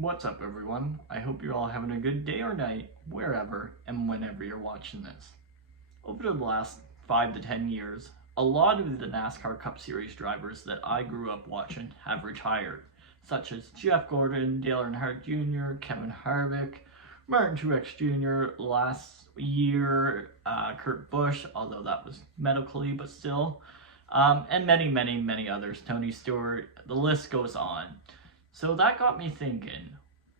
What's up, everyone? I hope you're all having a good day or night, wherever and whenever you're watching this. Over the last 5 to 10 years, a lot of the NASCAR Cup Series drivers that I grew up watching have retired, such as Jeff Gordon, Dale Earnhardt Jr., Kevin Harvick, Martin Truex Jr., last year, Kurt Busch, although that was medically, but still, and many others, Tony Stewart, the list goes on. So that got me thinking,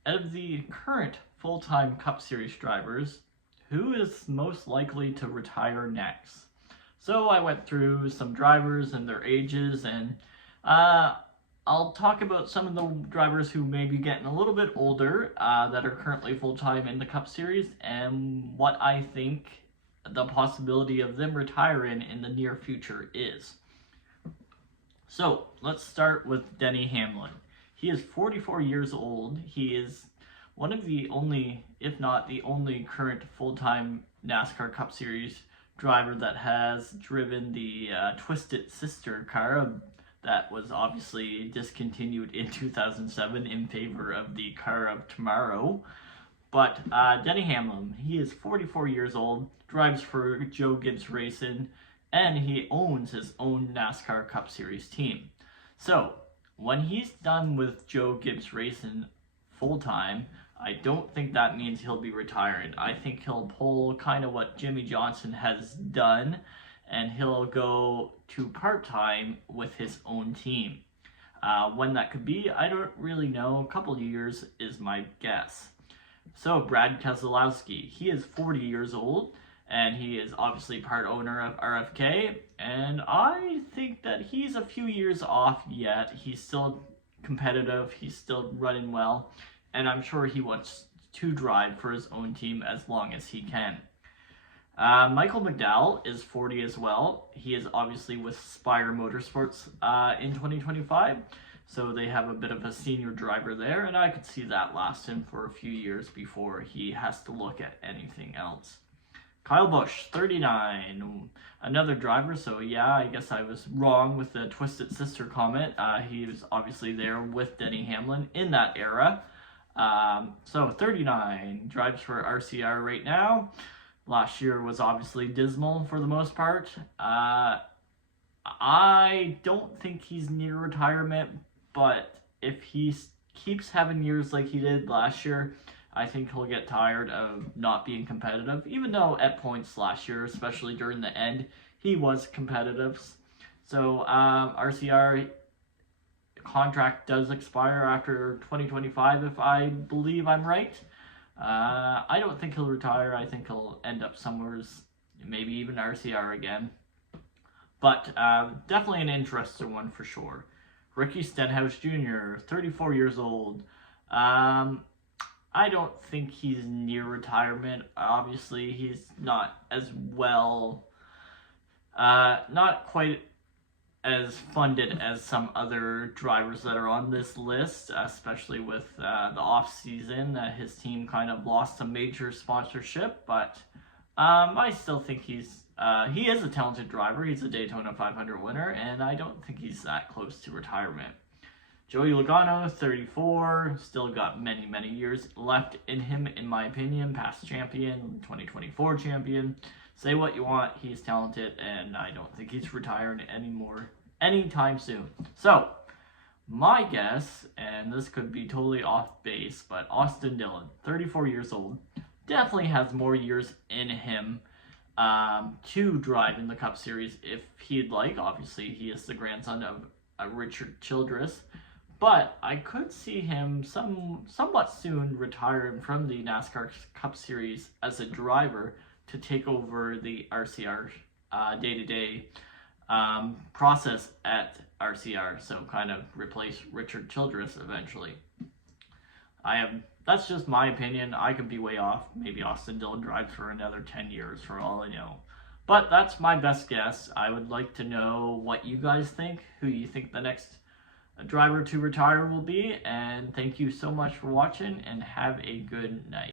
out of the current full-time Cup Series drivers, who is most likely to retire next? So I went through some drivers and their ages, and I'll talk about some of the drivers who may be getting a little bit older that are currently full-time in the Cup Series, and what I think the possibility of them retiring in the near future is. So let's start with Denny Hamlin. He is 44 years old. He is one of the only, if not the only, current full-time NASCAR Cup Series driver that has driven the Twisted Sister car that was obviously discontinued in 2007 in favor of the car of tomorrow. But Denny Hamlin, he is 44 years old, drives for Joe Gibbs Racing, and he owns his own NASCAR Cup Series team. So when he's done with Joe Gibbs Racing full-time, I don't think that means he'll be retiring. I think he'll pull kind of what Jimmy Johnson has done, and he'll go to part-time with his own team. When that could be, I don't really know. A couple of years is my guess. So Brad Keselowski, he is 40 years old, and he is obviously part owner of RFK, and I think that he's a few years off yet. He's still competitive, he's still running well, and I'm sure he wants to drive for his own team as long as he can. Michael McDowell is 40 as well. He is obviously with Spire Motorsports in 2025, so they have a bit of a senior driver there, and I could see that lasting for a few years before he has to look at anything else. Kyle Busch, 39, another driver, so yeah, I guess I was wrong with the Twisted Sister comment. He was obviously there with Denny Hamlin in that era. So 39, drives for RCR right now. Last year was obviously dismal for the most part. I don't think he's near retirement, but if he keeps having years like he did last year, I think he'll get tired of not being competitive, even though at points last year, especially during the end, he was competitive. So RCR contract does expire after 2025, if I believe I'm right. I don't think he'll retire. I think he'll end up somewhere, maybe even RCR again. But definitely an interesting one for sure. Ricky Stenhouse Jr., 34 years old. I don't think he's near retirement. Obviously, he's not as well, not quite as funded as some other drivers that are on this list, especially with the off-season. His team kind of lost a major sponsorship, but I still think he is a talented driver. He's a Daytona 500 winner, and I don't think he's that close to retirement. Joey Logano, 34, still got many years left in him, in my opinion. Past champion, 2024 champion. Say what you want, he's talented, and I don't think he's retiring anymore anytime soon. So, my guess, and this could be totally off base, but Austin Dillon, 34 years old, definitely has more years in him to drive in the Cup Series if he'd like. Obviously, he is the grandson of Richard Childress. But I could see him somewhat soon retiring from the NASCAR Cup Series as a driver to take over the RCR day-to-day process at RCR, so kind of replace Richard Childress eventually. That's just my opinion. I could be way off. Maybe Austin Dillon drives for another 10 years for all I know. But that's my best guess. I would like to know what you guys think, who you think the next driver to retire will be, and thank you so much for watching, and have a good night.